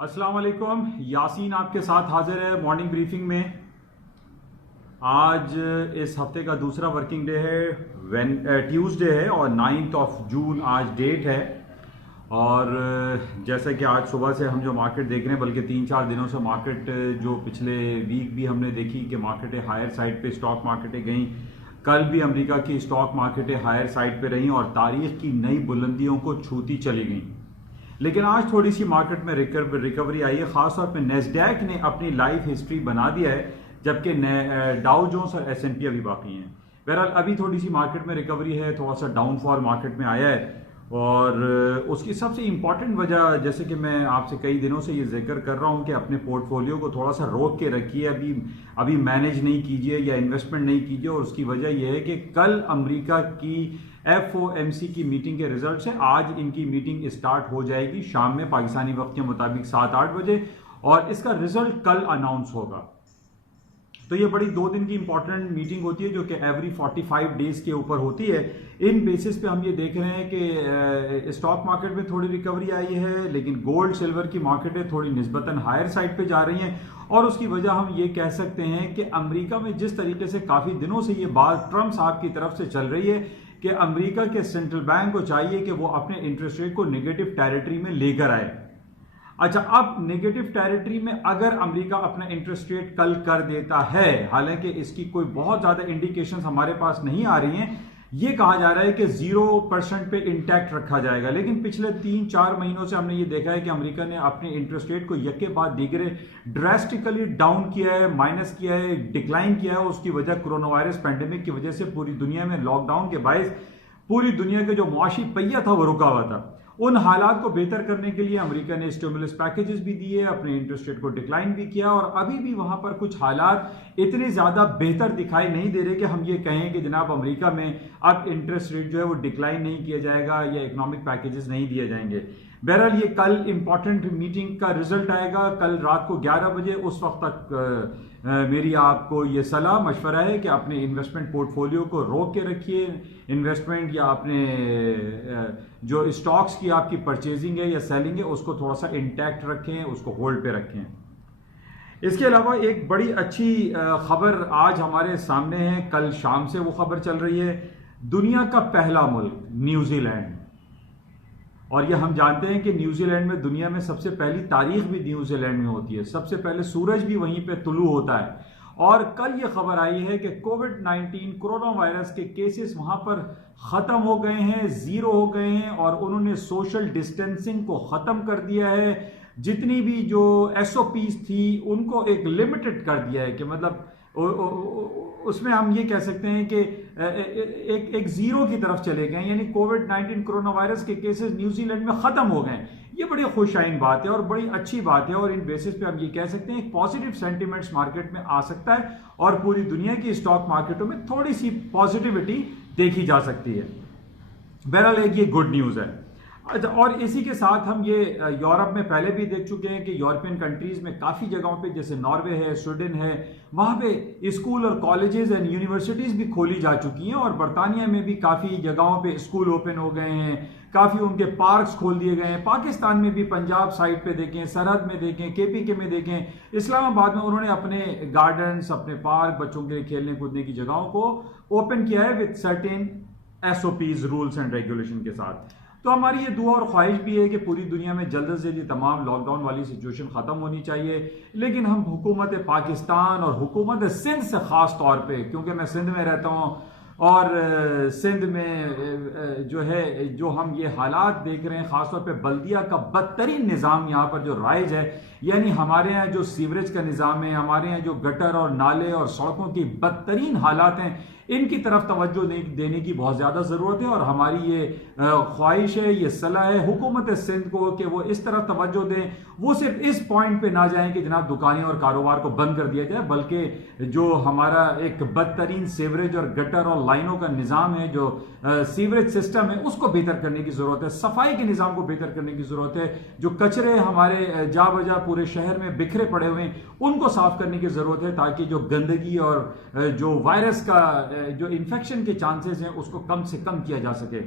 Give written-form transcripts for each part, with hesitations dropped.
अस्सलाम वालेकुम। यासीन आपके साथ हाजिर है मॉर्निंग ब्रीफिंग में। आज इस हफ्ते का दूसरा वर्किंग डे है, ट्यूसडे है और 9 जून आज डेट है। और जैसा कि आज सुबह से हम जो मार्केट देख रहे हैं, बल्कि 3-4 दिनों से मार्केट जो पिछले वीक भी हमने देखी कि मार्केटें हायर साइड पे स्टॉक मार्केटें गई। कल भी अमेरिका की स्टॉक मार्केटें हायर साइड पे रहीं और तारीख की नई बुलंदियों को छूती चली गई। लेकिन आज थोड़ी सी मार्केट में रिकवरी आई है। खासतौर पे नेस्डैक ने अपनी लाइफ हिस्ट्री बना दिया है, जबकि डाउ जोन्स और S&P अभी बाकी हैं। बहरहाल अभी थोड़ी सी मार्केट में रिकवरी है, थोड़ा सा डाउनफॉल मार्केट में आया है। और उसकी सबसे इंपॉर्टेंट वजह, जैसे कि मैं आपसे कई दिनों से ये जिक्र कर रहा हूँ कि अपने पोर्टफोलियो को थोड़ा सा रोक के रखिए, अभी मैनेज नहीं कीजिए या इन्वेस्टमेंट नहीं कीजिए। और उसकी वजह यह है कि कल अमेरिका की FOMC की मीटिंग के रिजल्ट्स हैं। आज इनकी मीटिंग स्टार्ट हो जाएगी शाम में पाकिस्तानी वक्त के मुताबिक 7-8 बजे, और इसका रिजल्ट कल अनाउंस होगा। तो ये बड़ी 2 दिन की इंपॉर्टेंट मीटिंग होती है, जो कि एवरी 45 डेज के ऊपर होती है। इन बेसिस पे हम ये देख रहे हैं कि स्टॉक मार्केट में थोड़ी रिकवरी आई है, लेकिन गोल्ड सिल्वर की मार्केटें थोड़ी निस्बतन हायर साइड पे जा रही हैं। और उसकी वजह हम ये कह सकते हैं कि अमेरिका में जिस तरीके से काफी दिनों से ये बात ट्रंप साहब की तरफ से चल रही है कि अमेरिका के सेंट्रल बैंक को चाहिए कि वो अपने इंटरेस्ट रेट को नेगेटिव टेरिटरी में लेकर आए। अच्छा, अब नेगेटिव टेरिटरी में अगर अमेरिका अपना इंटरेस्ट रेट कल कर देता है, हालांकि इसकी कोई बहुत ज्यादा इंडिकेशंस हमारे पास नहीं आ रही हैं, ये कहा जा रहा है कि 0% पे इंटैक्ट रखा जाएगा। लेकिन पिछले 3-4 महीनों से हमने ये देखा है कि अमेरिका ने अपने इंटरेस्ट रेट को यके बाद दीगरे ड्रेस्टिकली डाउन किया है, माइनस किया है, डिक्लाइन किया है। उसकी वजह कोरोना वायरस पैंडेमिक की वजह से पूरी दुनिया में लॉकडाउन के बायस पूरी दुनिया के जो मुआशी पहिया था वो रुका हुआ था। उन हालात को बेहतर करने के लिए अमेरिका ने स्टिमुलस पैकेजेस भी दिए, अपने इंटरेस्ट रेट को डिक्लाइन भी किया। और अभी भी वहां पर कुछ हालात इतने ज्यादा बेहतर दिखाई नहीं दे रहे कि हम ये कहें कि जनाब अमेरिका में अब इंटरेस्ट रेट जो है वो डिक्लाइन नहीं किया जाएगा या इकोनॉमिक पैकेजेस नहीं दिए जाएंगे। बहरहाल ये कल इंपॉर्टेंट मीटिंग का रिजल्ट आएगा कल रात को 11 बजे। उस वक्त तक मेरी आपको ये सलाह मशवरा है कि अपने इन्वेस्टमेंट पोर्टफोलियो को रोक के रखिए। इन्वेस्टमेंट या अपने जो स्टॉक्स की आपकी परचेजिंग है या सेलिंग है उसको थोड़ा सा इंटैक्ट रखें, उसको होल्ड पे रखें। इसके अलावा एक बड़ी अच्छी खबर आज हमारे सामने है, कल शाम से वो खबर चल रही है। दुनिया का पहला मुल्क न्यूजीलैंड, और ये हम जानते हैं कि न्यूजीलैंड में दुनिया में सबसे पहली तारीख भी न्यूजीलैंड में होती है, सबसे पहले सूरज भी वहीं पे तुलू होता है। और कल ये खबर आई है कि कोविड-19 कोरोना वायरस के केसेस वहां पर खत्म हो गए हैं, 0 हो गए हैं, और उन्होंने सोशल डिस्टेंसिंग को खत्म कर दिया है। जितनी भी जो SOPs थी उनको एक लिमिटेड कर दिया है, कि मतलब उसमें हम ये कह सकते हैं कि एक 0 की तरफ चले गए, यानी कोविड-19 कोरोना वायरस के केसेस न्यूजीलैंड में खत्म हो गए। ये बड़ी खुशाइन बात है और बड़ी अच्छी बात है, और इन बेसिस पे हम ये कह सकते हैं पॉजिटिव सेंटिमेंट्स मार्केट में आ सकता है और पूरी दुनिया की स्टॉक मार्केटों में थोड़ी सी पॉजिटिविटी देखी जा सकती है। बहरहाल एक ये गुड न्यूज है। अच्छा, और इसी के साथ हम ये यूरोप में पहले भी देख चुके हैं कि यूरोपियन कंट्रीज में काफ़ी जगहों पे, जैसे नॉर्वे है, स्वीडन है, वहाँ पे स्कूल और कॉलेजेस एंड यूनिवर्सिटीज़ भी खोली जा चुकी हैं। और बरतानिया में भी काफ़ी जगहों पे स्कूल ओपन हो गए हैं, काफ़ी उनके पार्क्स खोल दिए गए हैं। पाकिस्तान में भी पंजाब साइड पे देखें, सरहद में देखें, KPK में देखें, इस्लामाबाद में उन्होंने अपने गार्डन्स, अपने पार्क, बच्चों के खेलने कूदने की जगहों को ओपन किया है with certain SOPs, rules and regulation के साथ। तो हमारी ये दुआ और ख्वाहिश भी है कि पूरी दुनिया में जल्द से जल्द तमाम लॉकडाउन वाली सिचुएशन ख़त्म होनी चाहिए। लेकिन हम हुकूमत पाकिस्तान और हुकूमत सिंध से ख़ास तौर पे, क्योंकि मैं सिंध में रहता हूँ और सिंध में जो है, जो हम ये हालात देख रहे हैं, ख़ासतौर पे बल्दिया का बदतरीन निज़ाम यहाँ पर जो राइज है, यानी हमारे यहाँ जो सीवरेज का निज़ाम है, हमारे यहाँ जो गटर और नाले और सड़कों की बदतरीन हालात हैं, इनकी तरफ तवज्जो देने की बहुत ज़्यादा ज़रूरत है। और हमारी ये ख्वाहिश है, ये सलाह है हुकूमत सिंध को कि वो इस तरफ तवज्जो दें। वो सिर्फ इस पॉइंट पे ना जाएं कि जनाब दुकानें और कारोबार को बंद कर दिया जाए, बल्कि जो हमारा एक बदतरीन सीवरेज और गटर और लाइनों का निज़ाम है, जो सीवरेज सिस्टम है, उसको बेहतर करने की ज़रूरत है। सफाई के निज़ाम को बेहतर करने की ज़रूरत है। जो कचरे हमारे जा बजा पूरे शहर में बिखरे पड़े हुए हैं, उनको साफ करने की ज़रूरत है, ताकि जो गंदगी और जो वायरस का जो इन्फेक्शन के चांसेस हैं उसको कम से कम किया जा सके।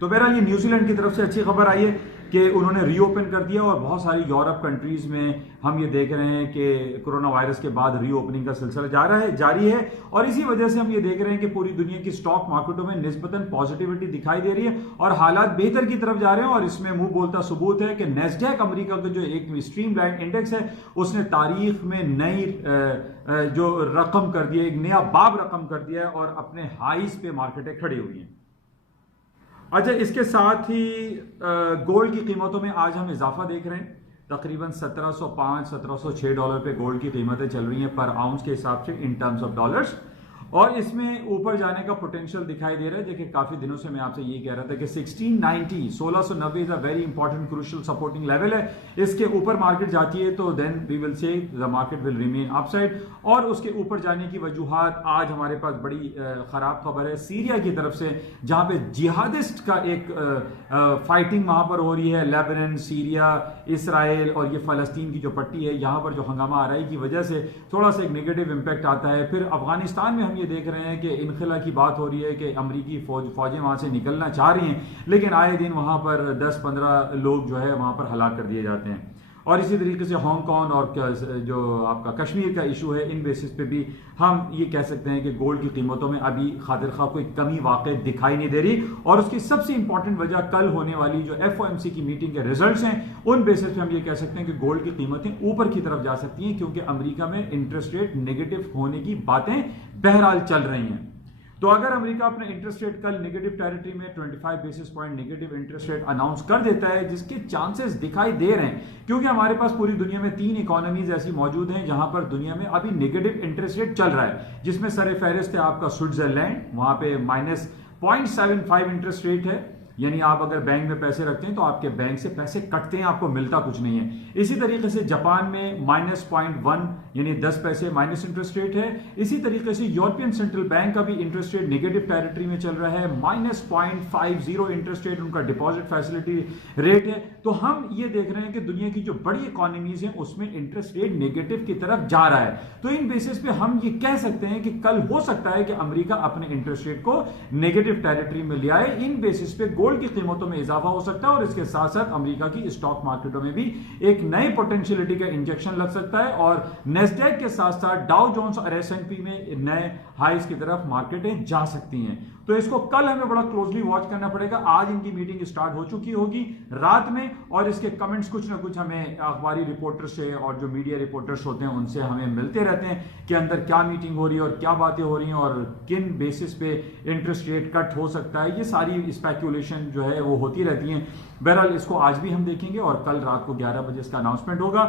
तो बहरहाल ये न्यूजीलैंड की तरफ से अच्छी खबर आई है। कि उन्होंने रीओपन कर दिया और बहुत सारी यूरोप कंट्रीज में हम ये देख रहे हैं कि कोरोना वायरस के बाद रीओपनिंग का सिलसिला जारी है और इसी वजह से हम ये देख रहे हैं कि पूरी दुनिया की स्टॉक मार्केटों में निस्बतन पॉजिटिविटी दिखाई दे रही है और हालात बेहतर की तरफ जा रहे हैं। और इसमें मुंह बोलता सबूत है कि नेस्डैक अमेरिका का जो एक स्ट्रीमलाइन इंडेक्स है उसने तारीख में नई जो रकम कर दी है, एक नया बाब रकम कर दिया है और अपने हाईज पे मार्केटें खड़ी हुई हैं। अच्छा, इसके साथ ही गोल्ड की कीमतों में आज हम इजाफा देख रहे हैं। तकरीबन 1705-1706 डॉलर पे गोल्ड की कीमतें चल रही हैं पर आउंस के हिसाब से इन टर्म्स ऑफ डॉलर्स, और इसमें ऊपर जाने का पोटेंशियल दिखाई दे रहा है। देखिए काफी दिनों से मैं आपसे ये कह रहा था कि 1690 is a very important crucial supporting level है। इसके ऊपर मार्केट जाती है तो then we will see the market will remain upside, और उसके ऊपर जाने की वजूहात आज हमारे पास बड़ी खराब खबर है सीरिया की तरफ से, जहां पे जिहादिस्ट का एक फाइटिंग वहां पर हो रही है। लेबनान, सीरिया, इसराइल और ये फलस्तीन की जो पट्टी है, यहां पर जो हंगामा आराई की वजह से थोड़ा सा एक नेगेटिव इंपैक्ट आता है। फिर अफगानिस्तान में हम ये देख रहे हैं कि इनखिला की बात हो रही है कि अमरीकी फौजें वहां से निकलना चाह रही हैं, लेकिन आए दिन वहां पर 10-15 लोग जो है वहां पर हलाक कर दिए जाते हैं। और इसी तरीके से हांगकांग और जो आपका कश्मीर का इशू है, इन बेसिस पे भी हम ये कह सकते हैं कि गोल्ड की कीमतों में अभी खातिर खा कोई कमी वाकई दिखाई नहीं दे रही। और उसकी सबसे इंपॉर्टेंट वजह कल होने वाली जो FOMC की मीटिंग के रिजल्ट्स हैं, उन बेसिस पे हम ये कह सकते हैं कि गोल्ड की कीमतें ऊपर की तरफ जा सकती हैं, क्योंकि अमेरिका में इंटरेस्ट रेट नेगेटिव होने की बातें बहरहाल चल रही हैं। तो अगर अमेरिका अपने इंटरेस्ट रेट कल नेगेटिव टेरिटरी में 25 basis point negative interest rate announce कर देता है, जिसके चांसेस दिखाई दे रहे हैं, क्योंकि हमारे पास पूरी दुनिया में 3 इकोनॉमीज ऐसी मौजूद हैं जहां पर दुनिया में अभी नेगेटिव इंटरेस्ट रेट चल रहा है, जिसमें सर फहरिस्त है आपका स्विट्जरलैंड, वहां पे -0.75 इंटरेस्ट रेट है। यानी आप अगर बैंक में पैसे रखते हैं तो आपके बैंक से पैसे कटते हैं, आपको मिलता कुछ नहीं है। इसी तरीके से जापान में -0.1 यानी 10 पैसे माइनस इंटरेस्ट रेट है। इसी तरीके से यूरोपियन सेंट्रल बैंक का भी इंटरेस्ट रेट नेगेटिव टेरिटरी में चल रहा है, -0.50 इंटरेस्ट रेट उनका डिपॉजिट फैसिलिटी रेट है। तो हम ये देख रहे हैं कि दुनिया की जो बड़ी इकोनॉमीज हैं उसमें इंटरेस्ट रेट नेगेटिव की तरफ जा रहा है। तो इन बेसिस पे हम ये कह सकते हैं कि कल हो सकता है कि अमेरिका अपने इंटरेस्ट रेट को नेगेटिव टेरिटरी में ले आए। इन बेसिस पे गोल्ड की कीमतों में इजाफा हो सकता है और इसके साथ साथ अमेरिका की स्टॉक मार्केटों में भी एक नई पोटेंशियलिटी का इंजेक्शन लग सकता है, और नेस्डैक के साथ साथ डाउ जोन्स और S&P में नए हाइज की तरफ मार्केटें जा सकती हैं। तो इसको कल हमें बड़ा क्लोजली वॉच करना पड़ेगा। आज इनकी मीटिंग स्टार्ट हो चुकी होगी रात में, और इसके कमेंट्स कुछ ना कुछ हमें अखबारी रिपोर्टर्स से और जो मीडिया रिपोर्टर्स होते हैं उनसे हमें मिलते रहते हैं कि अंदर क्या मीटिंग हो रही है और क्या बातें हो रही हैं और किन बेसिस पे इंटरेस्ट रेट कट हो सकता है। ये सारी स्पेक्यूलेशन जो है वो होती रहती हैं। बहरहाल इसको आज भी हम देखेंगे और कल रात को 11 बजे इसका अनाउंसमेंट होगा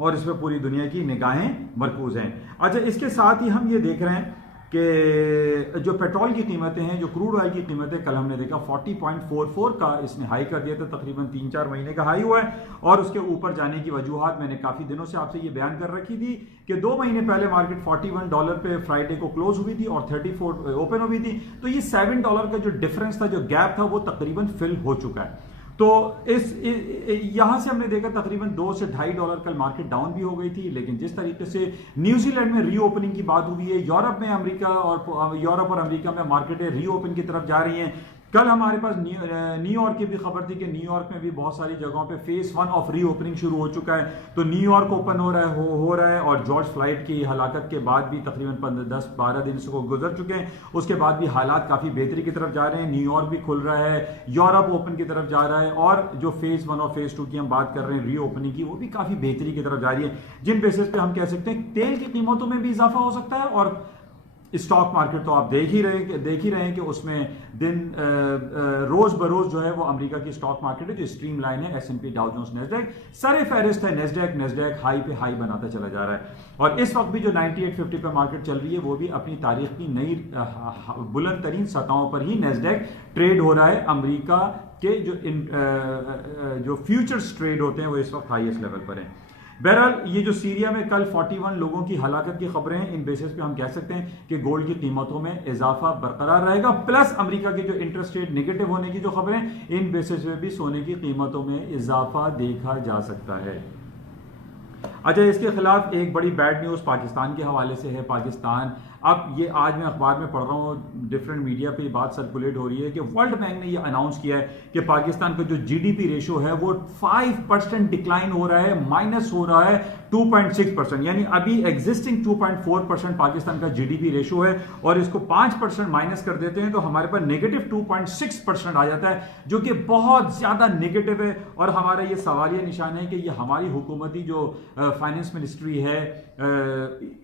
और इसमें पूरी दुनिया की निगाहें मरकूज हैं। अच्छा, इसके साथ ही हम ये देख रहे हैं कि जो पेट्रोल की कीमतें हैं, जो क्रूड ऑयल की कीमतें, कल हमने देखा 40.44 का इसने हाई कर दिया था, तकरीबन 3-4 महीने का हाई हुआ है। और उसके ऊपर जाने की वजूहात मैंने काफी दिनों से आपसे ये बयान कर रखी थी कि 2 महीने पहले मार्केट $41 पे फ्राइडे को क्लोज हुई थी और 34 ओपन हुई थी। तो ये $7 का जो डिफरेंस था, जो गैप था, वो तकरीबन फिल हो चुका है। तो यहां से हमने देखा तकरीबन $2 से $2.5 कल मार्केट डाउन भी हो गई थी। लेकिन जिस तरीके से न्यूजीलैंड में रीओपनिंग की बात हुई है, यूरोप और अमेरिका में मार्केटें रीओपन की तरफ जा रही हैं। कल हमारे पास न्यूयॉर्क की भी खबर थी कि न्यूयॉर्क में भी बहुत सारी जगहों पे फेज 1 ऑफ रीओपनिंग शुरू हो चुका है। तो न्यूयॉर्क ओपन हो रहा है और जॉर्ज फ्लाइड की हलाकत के बाद भी तकरीबन 10-12 दिन से गुजर चुके हैं, उसके बाद भी हालात काफी बेहतरी की तरफ जा रहे हैं। न्यूयॉर्क भी खुल रहा है, यूरोप ओपन की तरफ जा रहा है, और जो फेज 1 और फेज 2 की हम बात कर रहे हैं रीओपनिंग की, वो भी काफी बेहतरी की तरफ जा रही है, जिन बेसिस पे हम कह सकते हैं तेल की कीमतों में भी इजाफा हो सकता है। और स्टॉक मार्केट तो आप देख ही रहे हैं कि उसमें दिन रोज बरोज जो है वो अमेरिका की स्टॉक मार्केट है, जो स्ट्रीम लाइन है S&P, डाउ जोन्स, नेस्डैक, सरे फहरिस्त है नेस्डैक हाई पे हाई बनाता चला जा रहा है। और इस वक्त भी जो 9850 पे मार्केट चल रही है वो भी अपनी तारीख की नई बुलंद तरीन सतहों पर ही नेस्डैक ट्रेड हो रहा है। अमेरिका के जो फ्यूचर्स ट्रेड होते हैं वो इस वक्त हाईएस्ट लेवल पर है। बहरहाल ये जो सीरिया में कल 41 लोगों की हलाकत की खबरें हैं, इन बेसिस पे हम कह सकते हैं कि गोल्ड की कीमतों में इजाफा बरकरार रहेगा। प्लस अमेरिका की जो इंटरेस्ट रेट नेगेटिव होने की जो खबरें, इन बेसिस पे भी सोने की कीमतों में इजाफा देखा जा सकता है। अच्छा, इसके खिलाफ एक बड़ी बैड न्यूज पाकिस्तान के हवाले से है। पाकिस्तान अब ये आज मैं अखबार में पढ़ रहा हूँ, डिफरेंट मीडिया पे ये बात सर्कुलेट हो रही है कि वर्ल्ड बैंक ने ये अनाउंस किया है कि पाकिस्तान का जो जीडीपी रेशो है वो 5% डिक्लाइन हो रहा है, माइनस हो रहा है 2.6%। यानी अभी एग्जिस्टिंग 2.4% पाकिस्तान का जीडीपी रेशो है और इसको 5% माइनस कर देते हैं तो हमारे पास नेगेटिव 2.6% आ जाता है, जो कि बहुत ज्यादा नेगेटिव है। और हमारा ये सवालिया निशान है कि ये हमारी हुकूमती जो फाइनेंस मिनिस्ट्री है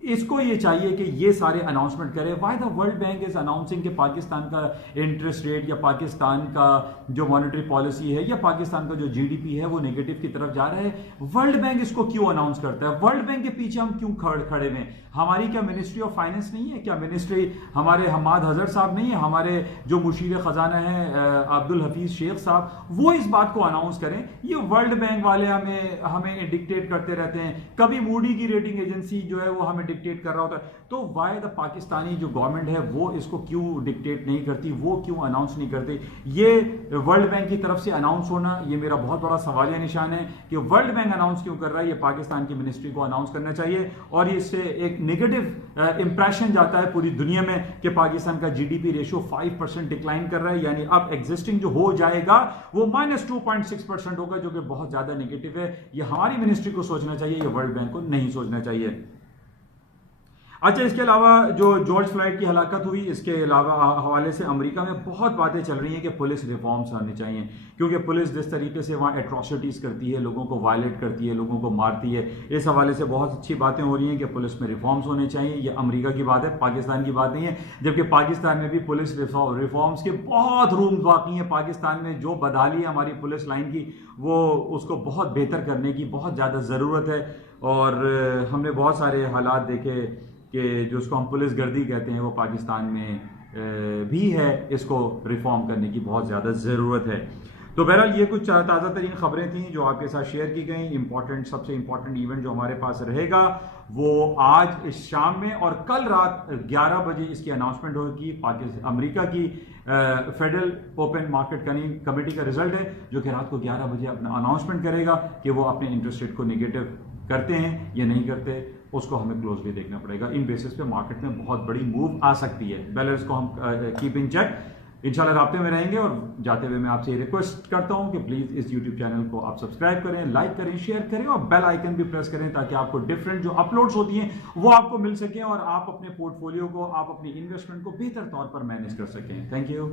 इसको ये चाहिए कि ये सारे अनाउंसमेंट करे। Why the world bank is announcing कि पाकिस्तान का इंटरेस्ट रेट या पाकिस्तान का जो मॉनेटरी पॉलिसी है या पाकिस्तान का जो जीडीपी है वो नेगेटिव की तरफ जा रहा है। वर्ल्ड बैंक इसको क्यों अनाउंस करता है? वर्ल्ड बैंक के पीछे हम क्यों खड़े हैं? हमारी क्या मिनिस्ट्री ऑफ फाइनेंस नहीं है? क्या मिनिस्ट्री हमारे हमाद हजर साहब नहीं है? हमारे जो मुशीर खजाना है अब्दुल हफीज शेख साहब, वो इस बात को अनाउंस करें। ये वर्ल्ड बैंक वाले हमें डिक्टेट करते रहते हैं। कभी मूडी की रेटिंग एजेंसी जो है वो हमें डिक्टेट कर रहा होता है। तो वाई द पाकिस्तानी जो गवर्नमेंट है वो इसको क्यों डिक्टेट नहीं करती, वो क्यों अनाउंस नहीं करती? ये वर्ल्ड बैंक की तरफ से अनाउंस होना ये मेरा बहुत बड़ा सवालिया निशान है कि वर्ल्ड बैंक अनाउंस क्यों कर रहा है। ये पाकिस्तान की मिनिस्ट्री को अनाउंस करना चाहिए और इससे एक नेगेटिव इंप्रेशन जाता है पूरी दुनिया में कि पाकिस्तान का जीडीपी रेशियो 5% डिक्लाइन कर रहा है। यानी अब एग्जिस्टिंग जो हो जाएगा वो -2.6% होगा, जो कि बहुत ज्यादा नेगेटिव है। ये हमारी मिनिस्ट्री को सोचना चाहिए, ये वर्ल्ड बैंक को नहीं सोचना चाहिए। अच्छा, इसके अलावा जो जॉर्ज फ्लॉयड की हलाकत हुई, इसके अलावा हवाले से अमेरिका में बहुत बातें चल रही हैं कि पुलिस रिफॉर्म्स आने चाहिए, क्योंकि पुलिस जिस तरीके से वहाँ एट्रोसिटीज करती है, लोगों को वायलेट करती है, लोगों को मारती है, इस हवाले से बहुत अच्छी बातें हो रही हैं कि पुलिस में रिफॉर्म्स होने चाहिए। ये अमेरिका की बात है, पाकिस्तान की बात नहीं है। जबकि पाकिस्तान में भी पुलिस रिफॉर्म्स के बहुत रूम बाकी हैं। पाकिस्तान में जो बदहाली है हमारी पुलिस लाइन की, वो उसको बहुत बेहतर करने की बहुत ज़्यादा ज़रूरत है। और हमने बहुत सारे हालात देखे कि जो उसको हम पुलिस गर्दी कहते हैं वो पाकिस्तान में भी है। इसको रिफॉर्म करने की बहुत ज़्यादा ज़रूरत है। तो बहरहाल ये कुछ ताज़ा तरीन खबरें थी जो आपके साथ शेयर की गई। इंपॉर्टेंट, सबसे इंपॉर्टेंट इवेंट जो हमारे पास रहेगा वो आज इस शाम में और कल रात 11 बजे इसकी अनाउंसमेंट होगी। अमेरिका की फेडरल ओपन मार्केट कमेटी का रिजल्ट है, जो कि रात को 11 बजे अपना अनाउंसमेंट करेगा कि वो अपने इंटरेस्ट रेट को निगेटिव करते हैं या नहीं करते। उसको हमें क्लोजली देखना पड़ेगा। इन बेसिस पे मार्केट में बहुत बड़ी मूव आ सकती है। बैलेंस को हम कीप इन चेक, इंशाल्लाह राब्ते में रहेंगे। और जाते हुए मैं आपसे रिक्वेस्ट करता हूं कि प्लीज इस यूट्यूब चैनल को आप सब्सक्राइब करें, लाइक करें, शेयर करें और बेल आइकन भी प्रेस करें, ताकि आपको डिफरेंट जो अपलोड्स होती हैं वो आपको मिल सकें और आप अपने पोर्टफोलियो को, आप अपनी इन्वेस्टमेंट को बेहतर तौर पर मैनेज कर सकें। Thank you.